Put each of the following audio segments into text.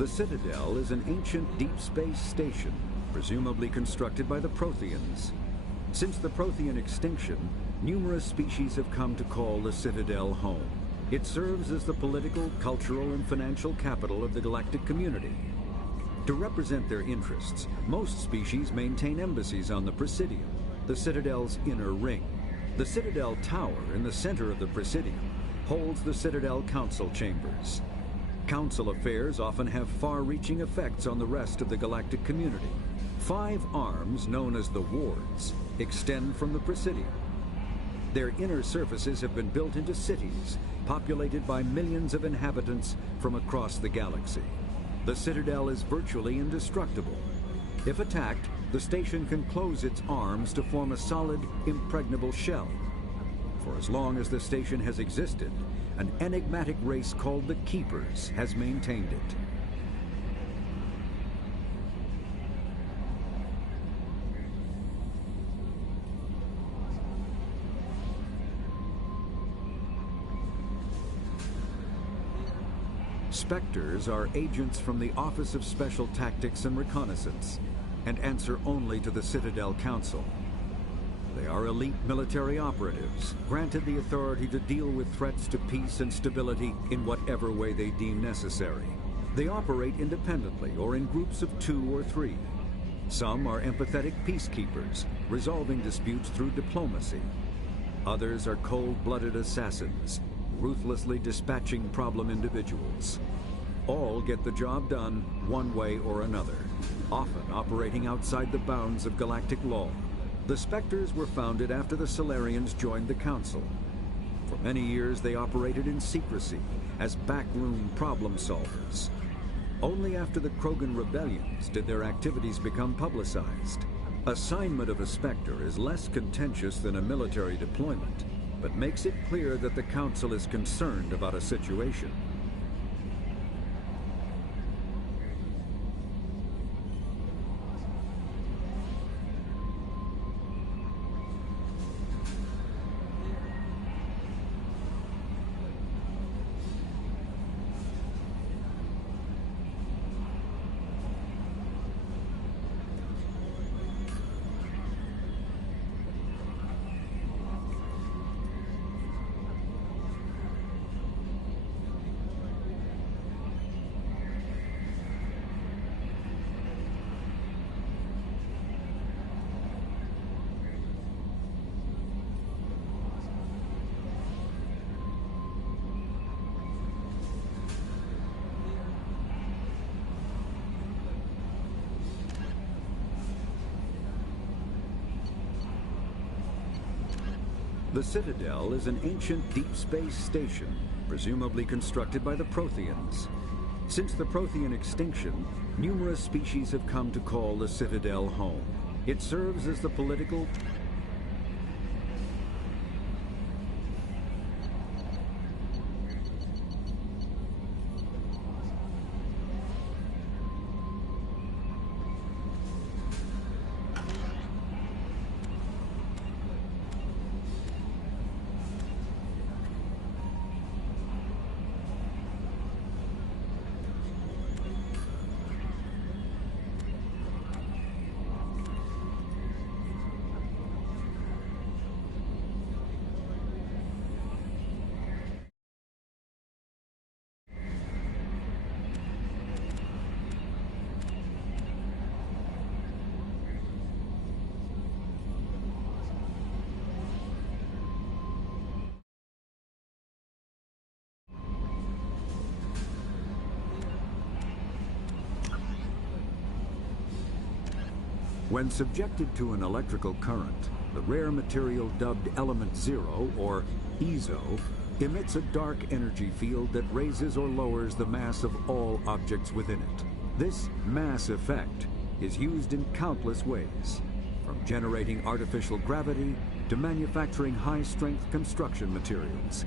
The Citadel is an ancient deep space station, presumably constructed by the Protheans. Since the Prothean extinction, numerous species have come to call the Citadel home. It serves as the political, cultural, and financial capital of the galactic community. To represent their interests, most species maintain embassies on the Presidium, the Citadel's inner ring. The Citadel Tower in the center of the Presidium holds the Citadel Council chambers. Council affairs often have far-reaching effects on the rest of the galactic community. 5 arms, known as the wards, extend from the Presidium. Their inner surfaces have been built into cities, populated by millions of inhabitants from across the galaxy. The Citadel is virtually indestructible. If attacked, the station can close its arms to form a solid, impregnable shell. For as long as the station has existed, an enigmatic race called the Keepers has maintained it. Spectres are agents from the Office of Special Tactics and Reconnaissance, and answer only to the Citadel Council. They are elite military operatives, granted the authority to deal with threats to peace and stability in whatever way they deem necessary. They operate independently or in groups of 2 or 3. Some are empathetic peacekeepers, resolving disputes through diplomacy. Others are cold-blooded assassins, ruthlessly dispatching problem individuals. All get the job done one way or another, often operating outside the bounds of galactic law. The Spectres were founded after the Solarians joined the Council. For many years they operated in secrecy as backroom problem solvers. Only after the Krogan rebellions did their activities become publicized. Assignment of a Spectre is less contentious than a military deployment, but makes it clear that the Council is concerned about a situation. The Citadel is an ancient deep space station, presumably constructed by the Protheans. Since the Prothean extinction, numerous species have come to call the Citadel home. It serves as the political, when subjected to an electrical current, the rare material dubbed Element Zero, or EZO, emits a dark energy field that raises or lowers the mass of all objects within it. This mass effect is used in countless ways, from generating artificial gravity to manufacturing high-strength construction materials.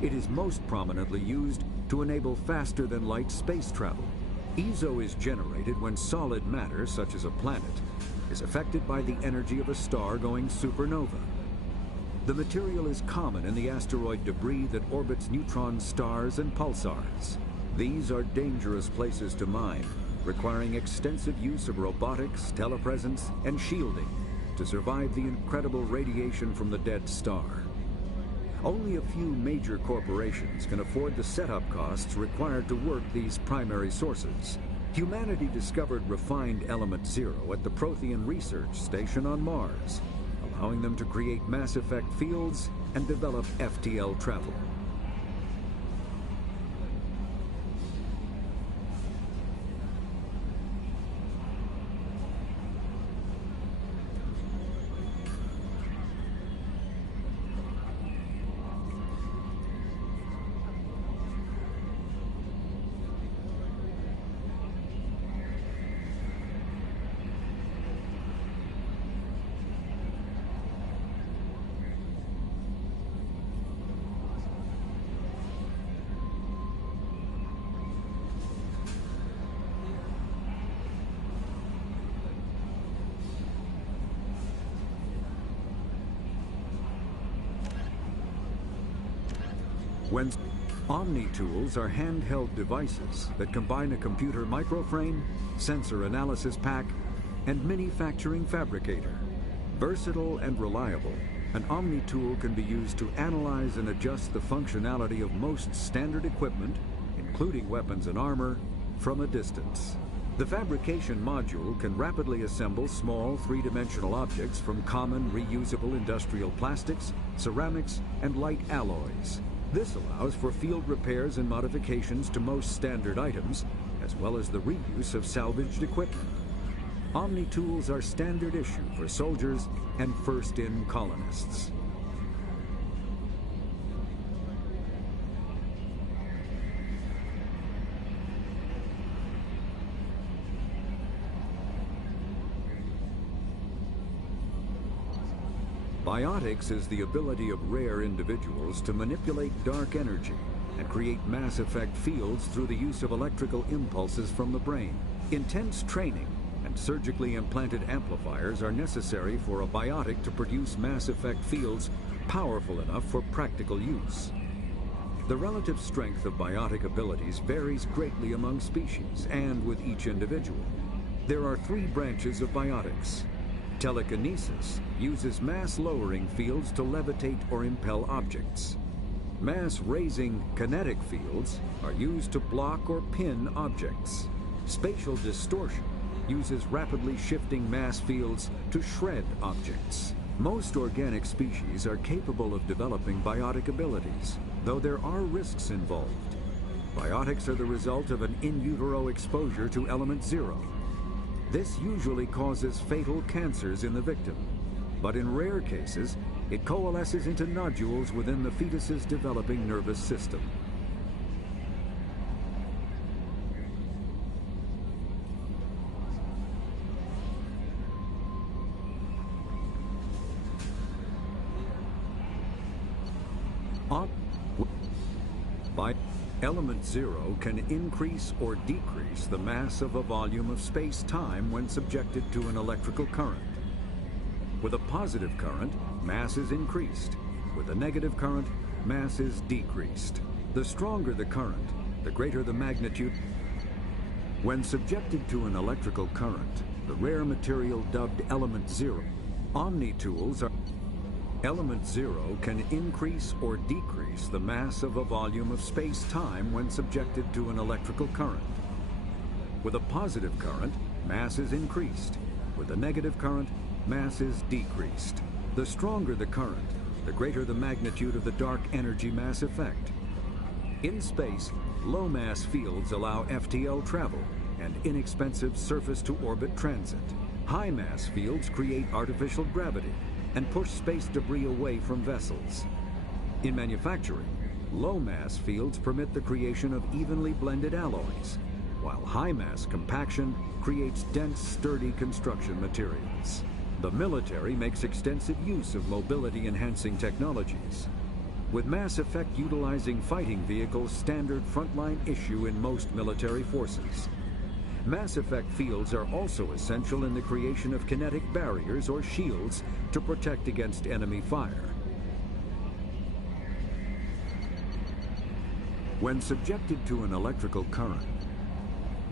It is most prominently used to enable faster-than-light space travel. EZO is generated when solid matter, such as a planet, is affected by the energy of a star going supernova. The material is common in the asteroid debris that orbits neutron stars and pulsars. These are dangerous places to mine, requiring extensive use of robotics, telepresence, and shielding to survive the incredible radiation from the dead star. Only a few major corporations can afford the setup costs required to work these primary sources. Humanity discovered refined element zero at the Prothean research station on Mars, allowing them to create mass effect fields and develop FTL travel. When Omni-tools are handheld devices that combine a computer microframe, sensor analysis pack, and manufacturing fabricator. Versatile and reliable, an Omni-tool can be used to analyze and adjust the functionality of most standard equipment, including weapons and armor, from a distance. The fabrication module can rapidly assemble small three-dimensional objects from common reusable industrial plastics, ceramics, and light alloys. This allows for field repairs and modifications to most standard items, as well as the reuse of salvaged equipment. Omni-tools are standard issue for soldiers and first-in colonists. Biotics is the ability of rare individuals to manipulate dark energy and create mass effect fields through the use of electrical impulses from the brain. Intense training and surgically implanted amplifiers are necessary for a biotic to produce mass effect fields powerful enough for practical use. The relative strength of biotic abilities varies greatly among species and with each individual. There are three branches of biotics. Telekinesis uses mass-lowering fields to levitate or impel objects. Mass-raising kinetic fields are used to block or pin objects. Spatial distortion uses rapidly shifting mass fields to shred objects. Most organic species are capable of developing biotic abilities, though there are risks involved. Biotics are the result of an in utero exposure to element zero. This usually causes fatal cancers in the victim, but in rare cases, it coalesces into nodules within the fetus's developing nervous system. Element zero can increase or decrease the mass of a volume of space-time when subjected to an electrical current. With a positive current, mass is increased. With a negative current, mass is decreased. The stronger the current, the greater the magnitude. When subjected to an electrical current, the rare material dubbed element zero, Omni-tools are... Element zero can increase or decrease the mass of a volume of space-time when subjected to an electrical current. With a positive current, mass is increased. With a negative current, mass is decreased. The stronger the current, the greater the magnitude of the dark energy mass effect. In space, low-mass fields allow FTL travel and inexpensive surface-to-orbit transit. High-mass fields create artificial gravity and push space debris away from vessels. In manufacturing, low-mass fields permit the creation of evenly blended alloys, while high-mass compaction creates dense, sturdy construction materials. The military makes extensive use of mobility-enhancing technologies, with Mass Effect utilizing fighting vehicles standard frontline issue in most military forces. Mass Effect fields are also essential in the creation of kinetic barriers or shields to protect against enemy fire. When subjected to an electrical current,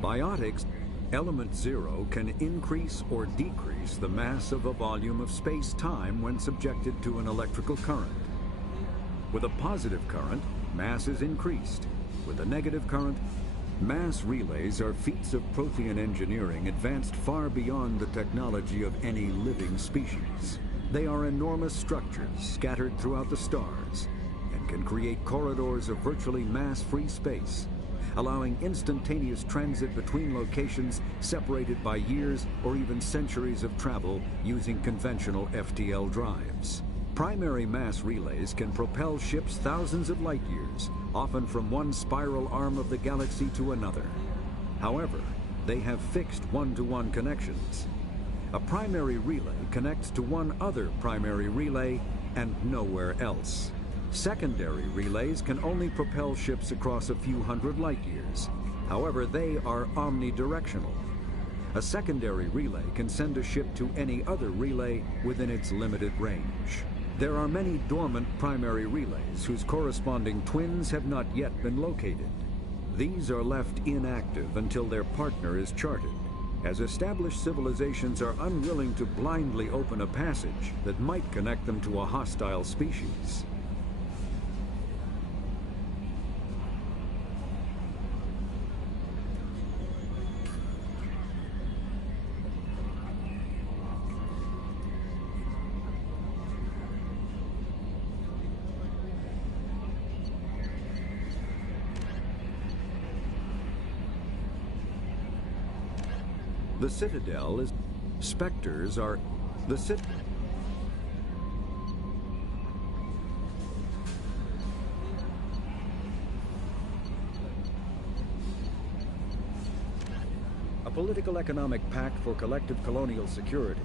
biotics element 0 can increase or decrease the mass of a volume of space-time when subjected to an electrical current. With a positive current, mass is increased. With a negative current, mass relays are feats of Prothean engineering advanced far beyond the technology of any living species. They are enormous structures scattered throughout the stars and can create corridors of virtually mass-free space, allowing instantaneous transit between locations separated by years or even centuries of travel using conventional FTL drives. Primary mass relays can propel ships thousands of light years, often from one spiral arm of the galaxy to another. However, they have fixed one-to-one connections. A primary relay connects to one other primary relay and nowhere else. Secondary relays can only propel ships across a few hundred light years. However, they are omnidirectional. A secondary relay can send a ship to any other relay within its limited range. There are many dormant primary relays whose corresponding twins have not yet been located. These are left inactive until their partner is charted, as established civilizations are unwilling to blindly open a passage that might connect them to a hostile species. The Citadel is... Spectres are... The A political economic pact for collective colonial security.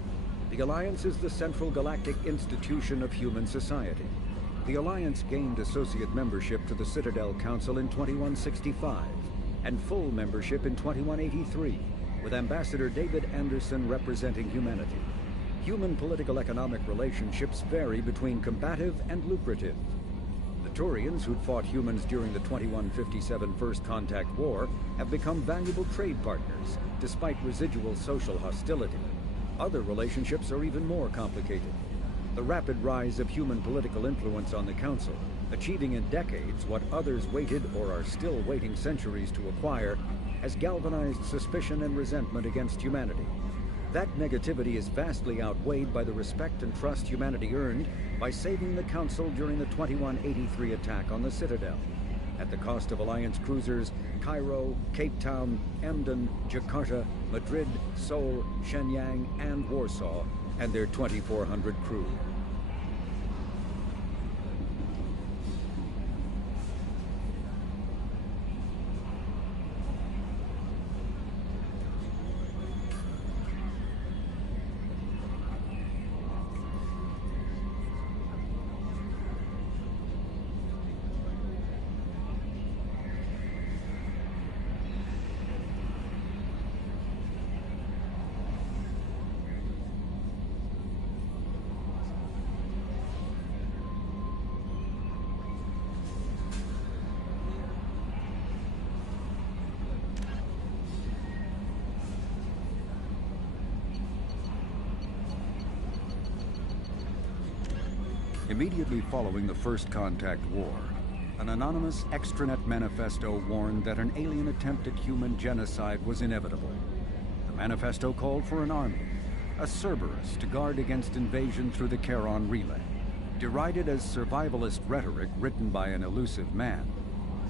The Alliance is the central galactic institution of human society. The Alliance gained associate membership to the Citadel Council in 2165, and full membership in 2183. With Ambassador David Anderson representing humanity. Human political-economic relationships vary between combative and lucrative. The Turians, who'd fought humans during the 2157 First Contact War, have become valuable trade partners, despite residual social hostility. Other relationships are even more complicated. The rapid rise of human political influence on the Council, achieving in decades what others waited or are still waiting centuries to acquire, has galvanized suspicion and resentment against humanity. That negativity is vastly outweighed by the respect and trust humanity earned by saving the Council during the 2183 attack on the Citadel, at the cost of Alliance cruisers Cairo, Cape Town, Emden, Jakarta, Madrid, Seoul, Shenyang, and Warsaw, and their 2,400 crew. Immediately following the First Contact War, an anonymous extranet manifesto warned that an alien attempt at human genocide was inevitable. The manifesto called for an army, a Cerberus, to guard against invasion through the Charon Relay. Derided as survivalist rhetoric written by an elusive man,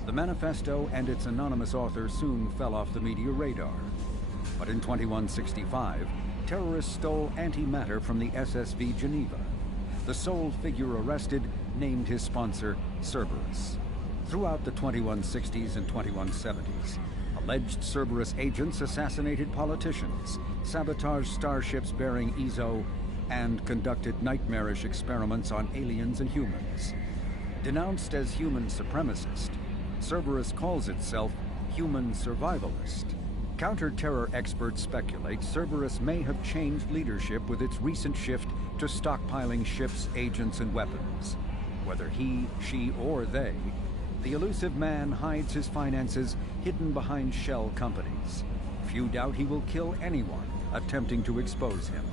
the manifesto and its anonymous author soon fell off the media radar. But in 2165, terrorists stole antimatter from the SSV Geneva. The sole figure arrested named his sponsor Cerberus. Throughout the 2160s and 2170s, alleged Cerberus agents assassinated politicians, sabotaged starships bearing Ezo, and conducted nightmarish experiments on aliens and humans. Denounced as human supremacist, Cerberus calls itself human survivalist. Counter-terror experts speculate Cerberus may have changed leadership with its recent shift to stockpiling ships, agents, and weapons. Whether he, she, or they, The elusive man hides his finances hidden behind shell companies. Few doubt he will kill anyone attempting to expose him.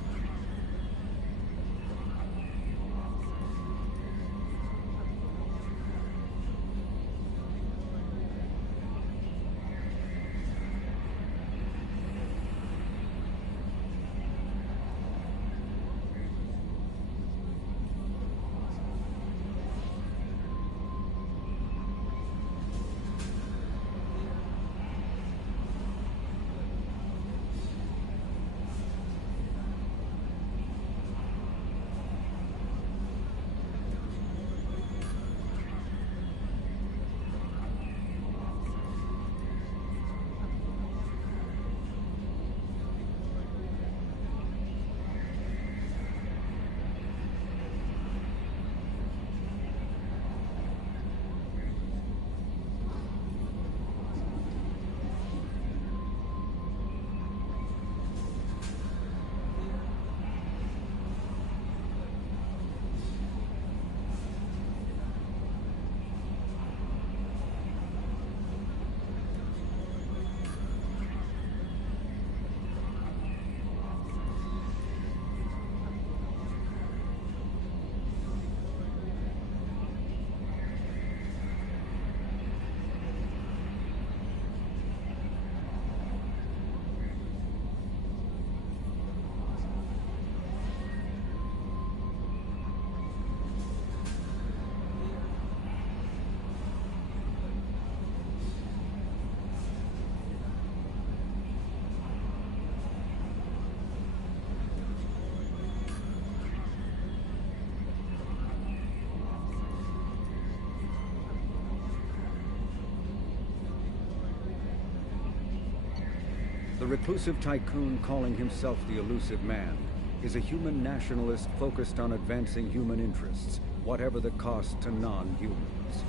The reclusive tycoon calling himself the elusive man is a human nationalist focused on advancing human interests, whatever the cost to non-humans.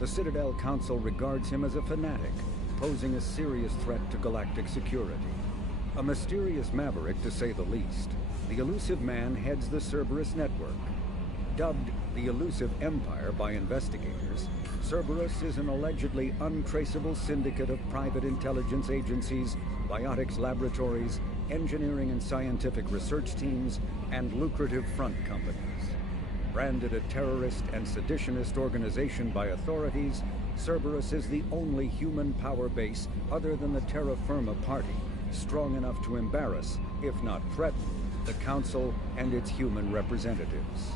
The Citadel Council regards him as a fanatic, posing a serious threat to galactic security. A mysterious maverick, to say the least, the elusive man heads the Cerberus network. Dubbed the Elusive Empire by investigators, Cerberus is an allegedly untraceable syndicate of private intelligence agencies, biotics laboratories, engineering and scientific research teams, and lucrative front companies. Branded a terrorist and seditionist organization by authorities, Cerberus is the only human power base other than the Terra Firma Party, strong enough to embarrass, if not threaten, the Council and its human representatives.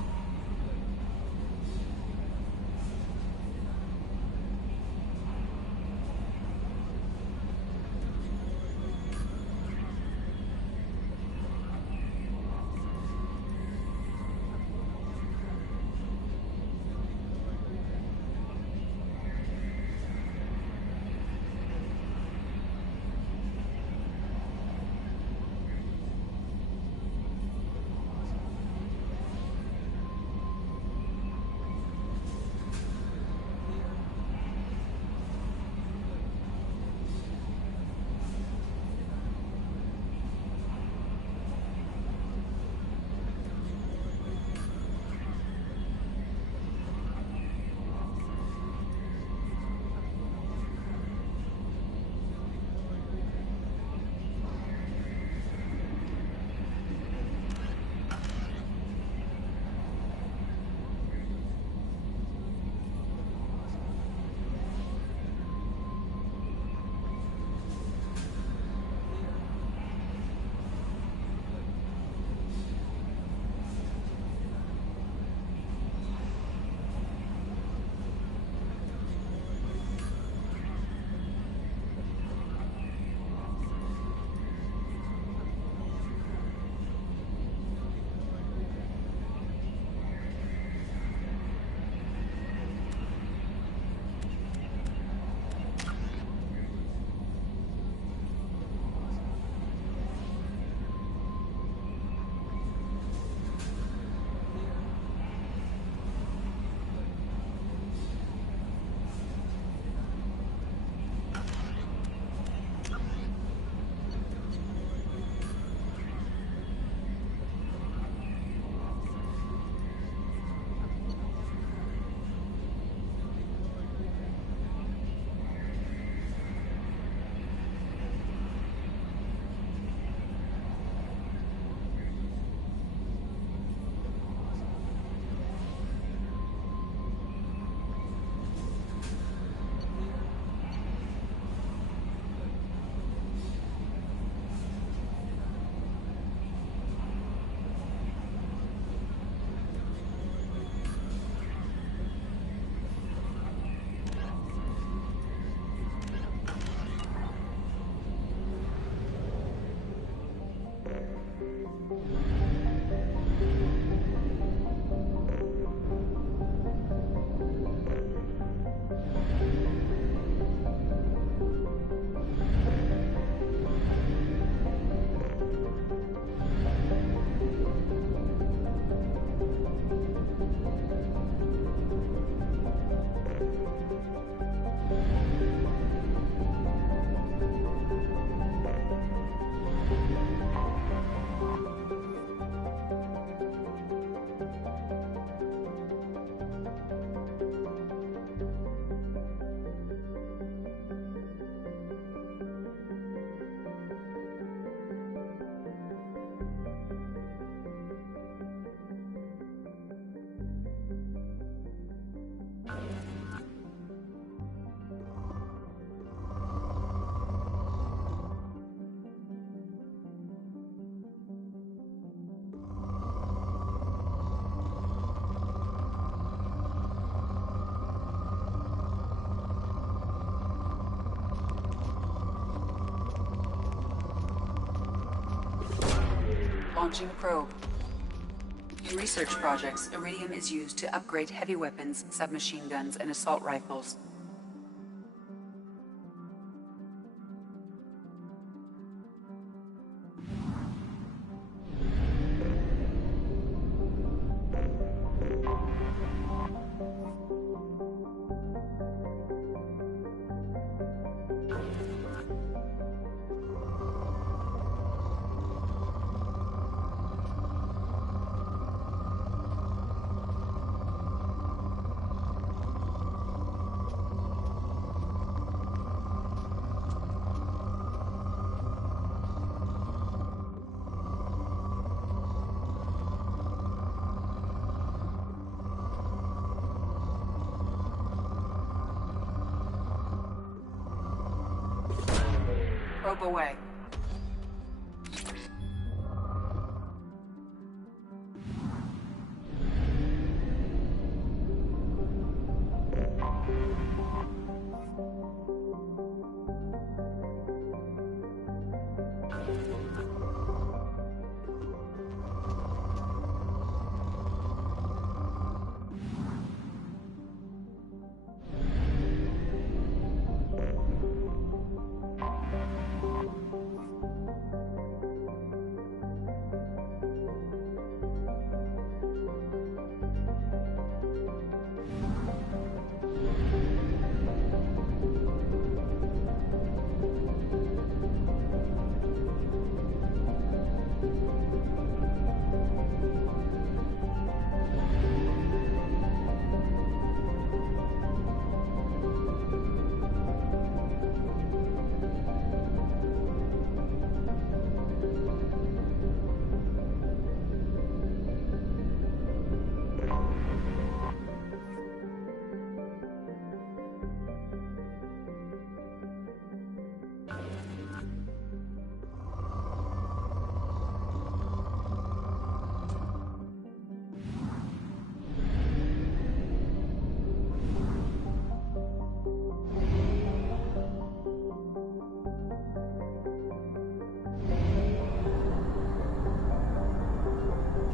Launching probe. In research projects, iridium is used to upgrade heavy weapons, submachine guns, and assault rifles. Probe away.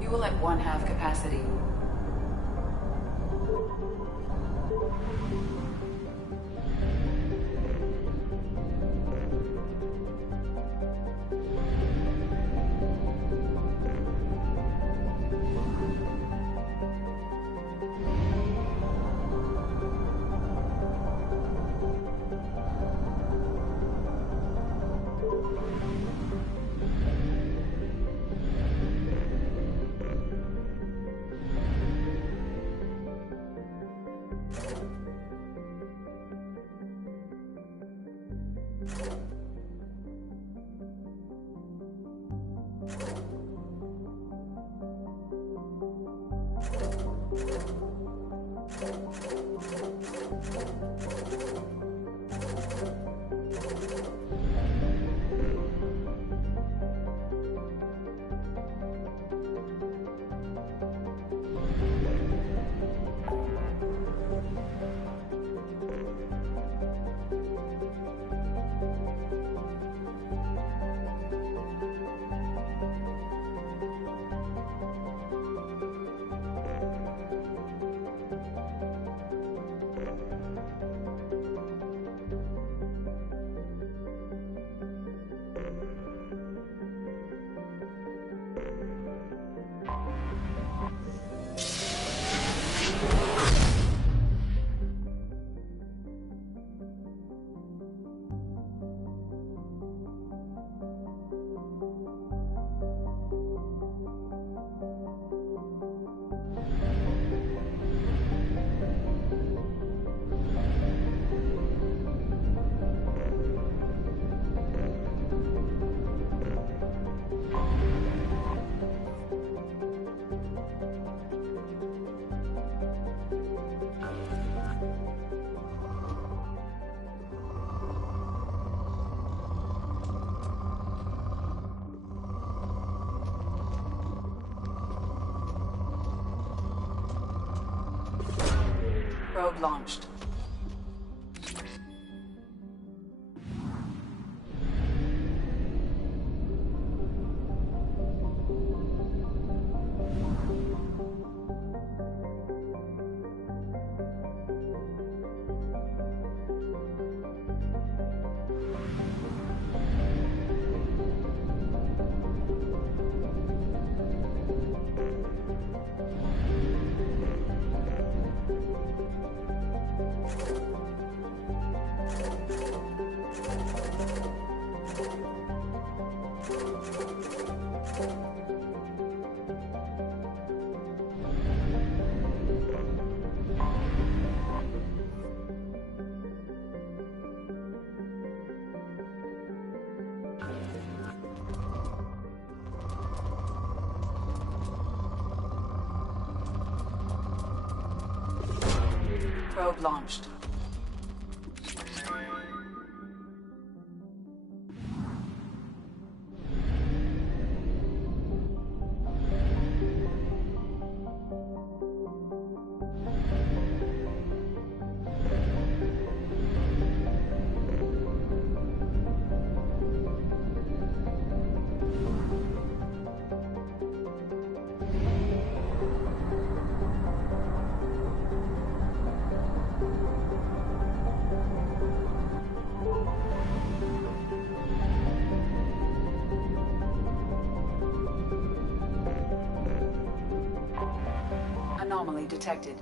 Fuel at 1/2 capacity. Probe launched. Probe launched. Anomaly detected.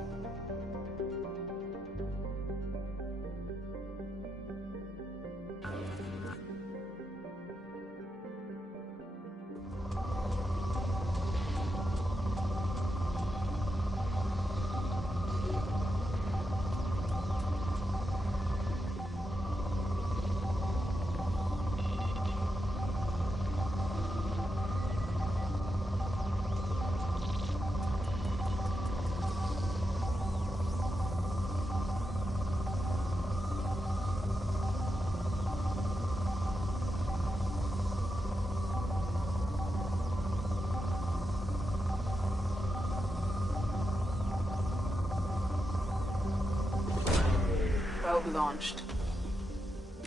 Probe launched.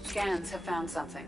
Scans have found something.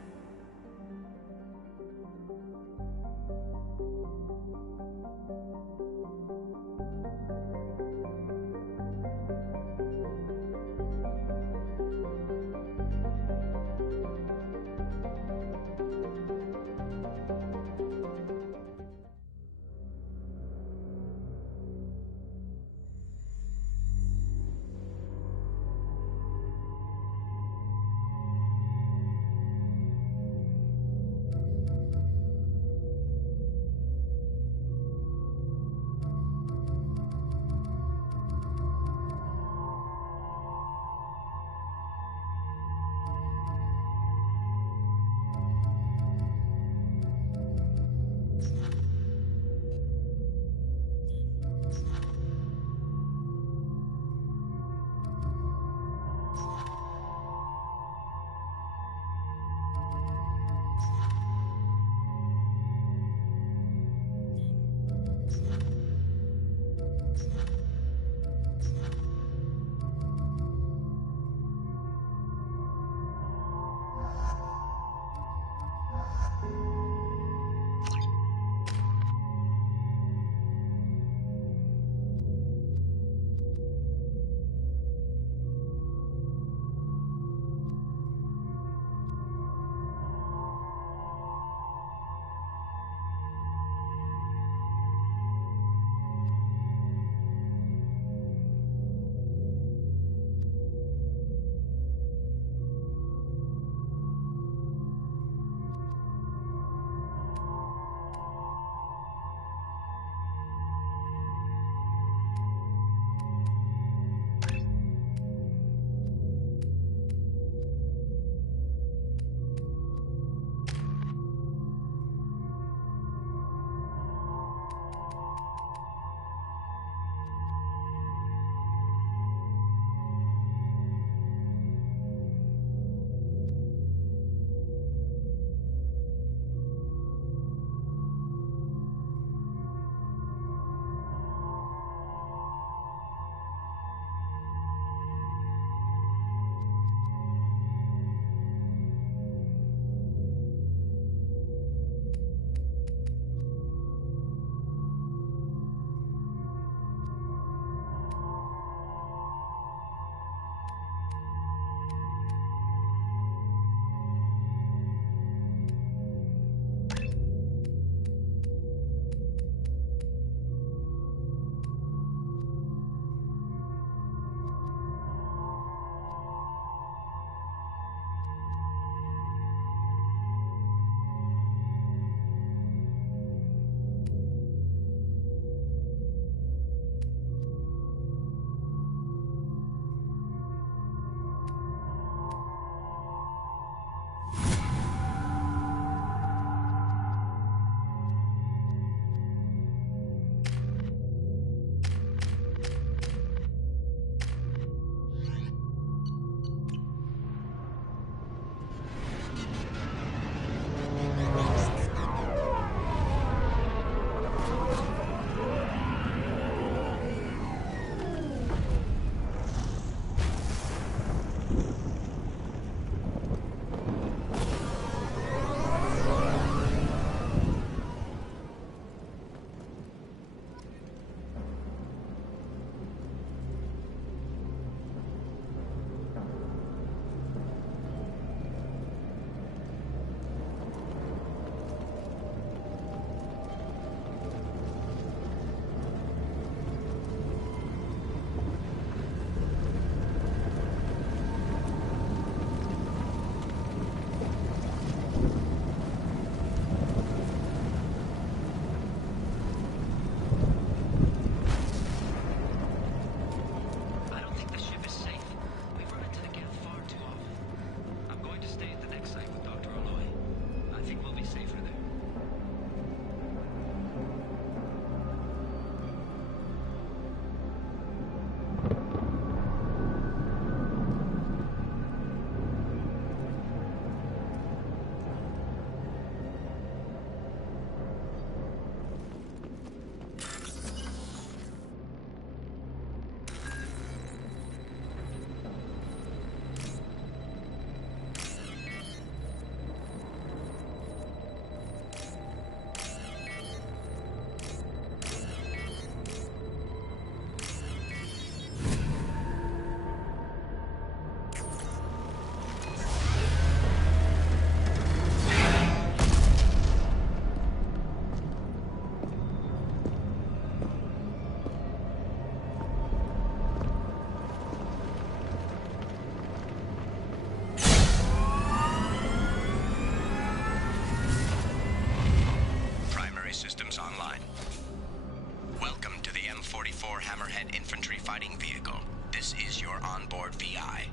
fighting vehicle. This is your onboard VI.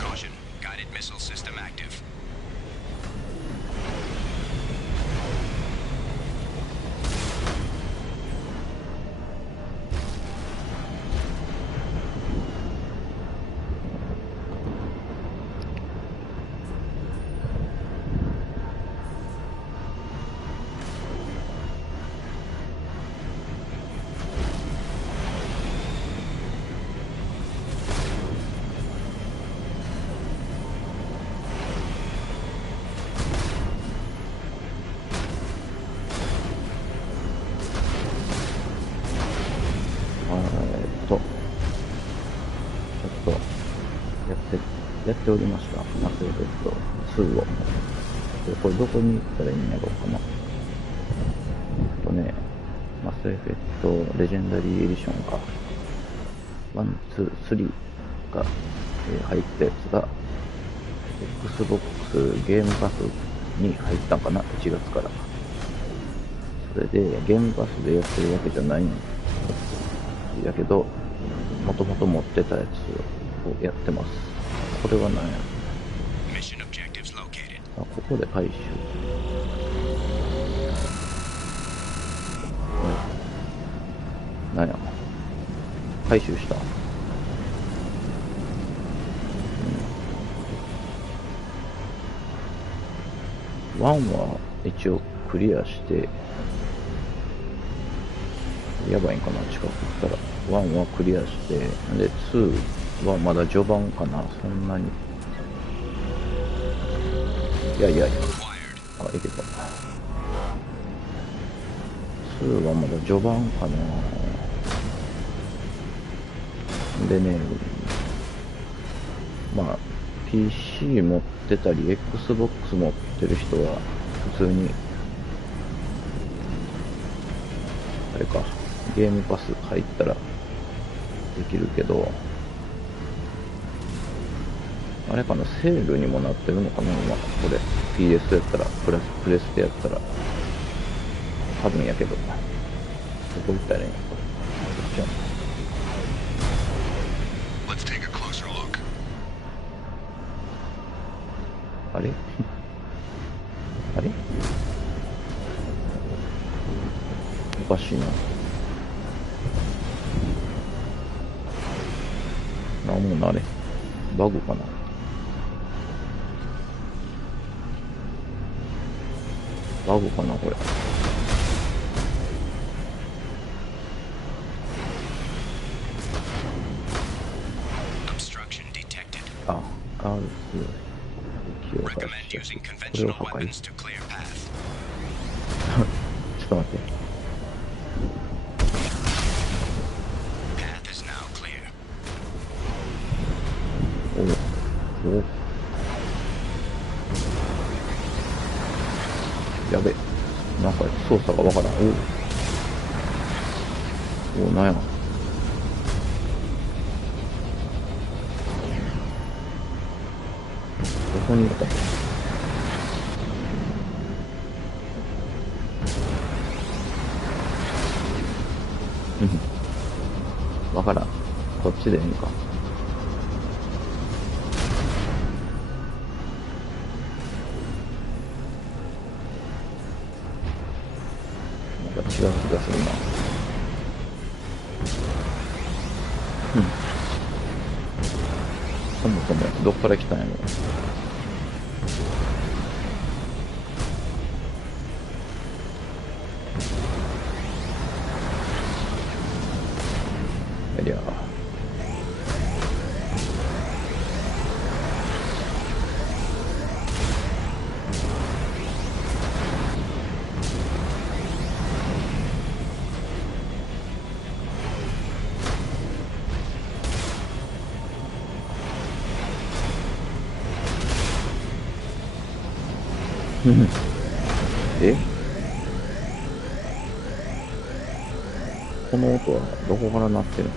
Caution, guided missile system active.やっておりました。マスエフェクト2を。これどこに行ったらいいんやろうかな。マスエフェクトレジェンダリーエディションが、1、2、3が入ったやつが、Xbox ゲームパスに入ったんかな、1月から。それで、ゲームパスでやってるわけじゃないんやけど、もともと持ってたやつをやってます。これは何や。あ、ここで回収。何や。回収した。1は一応クリアして、やばいんかな、近く行ったら。1はクリアして、で、2はまだ序盤かな、そんなに。いや、あ、いけた。2はまだ序盤かな。でね、まあ、PC 持ってたり、Xbox 持ってる人は、普通に、あれか、ゲームパス入ったらできるけど、あれかな、セールにもなってるのかな、今、これ。PS やったら、プレステやったら、多分やけど、どこ行ったらいいのこれ。あれあれおかしいな。なんもなれ。バグかな。バグかな、これ。あ、R2。これを破壊。ちょっと待って。おやべ、なんか操作がわからん。なんや。どこに行ったのわからん。こっちでいいんか。違う気がするな。そもそもどっから来たんやろ。やりゃえ、この音はどこから鳴ってるの。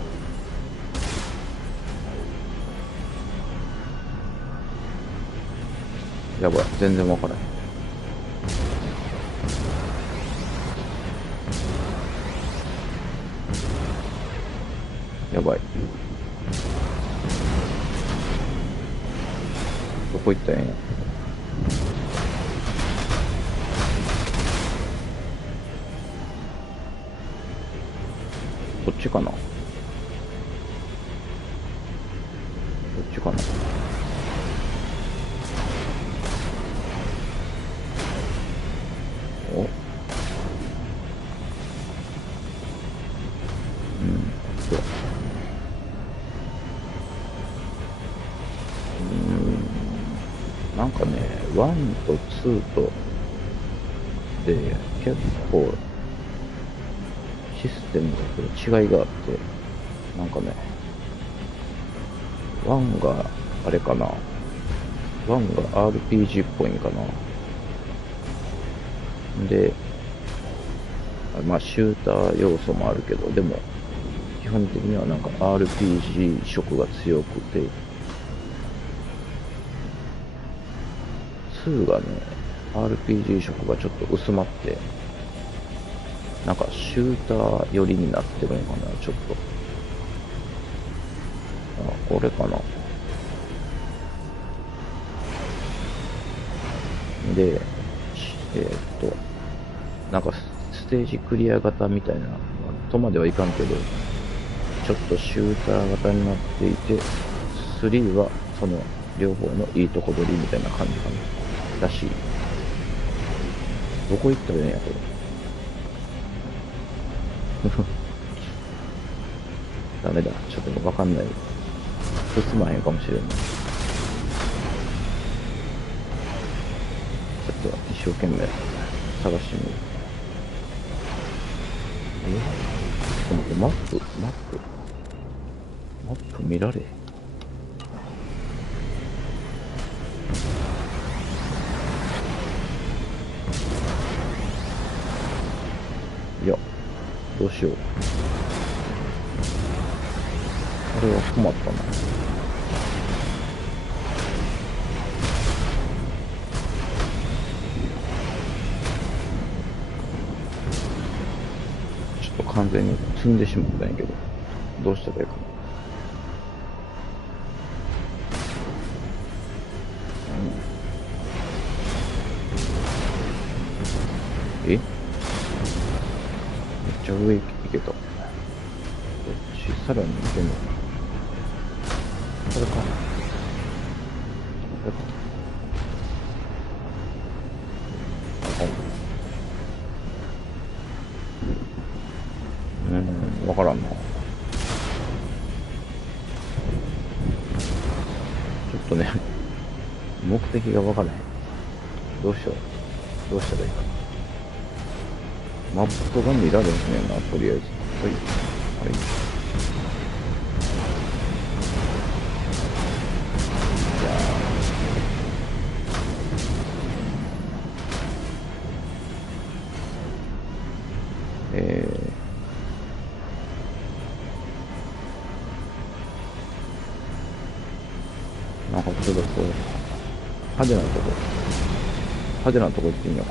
やばい、全然わからへん。やばい。どこ行ったんや。こっちかな。こっちかな。お。そう。なんかね、1と2とで結構システムと違いがあって、なんかね、1があれかな、1が RPG っぽいんかな。で、まあシューター要素もあるけど、でも基本的にはなんか RPG 色が強くて、2がね、RPG 色がちょっと薄まって、なんかシューター寄りになってるのかな、ちょっと。あ、これかな。で、なんかステージクリア型みたいな、とまではいかんけど、ちょっとシューター型になっていて、3はその両方のいいとこ取りみたいな感じかな。らしい。どこ行ったらいいんや、これ。ダメだ。ちょっとわかんない。進まへんかもしれない。ちょっと一生懸命探してみる。ちょっと待って、マップ見られへん。いや、どうしよう。これは困ったな。ちょっと完全に積んでしまったんやけど、どうしたらいいかな。え？めっちゃ上行けた。こっちさらに行けんのかな。これか。これか。わからんな。ちょっとね、目的がわからへん。どうしよう。どうしたらいいかな。マップが見られへんねんな、とりあえず。はい。はい。じゃあ、なんかちょっとこう、派手なとこ行ってみようか。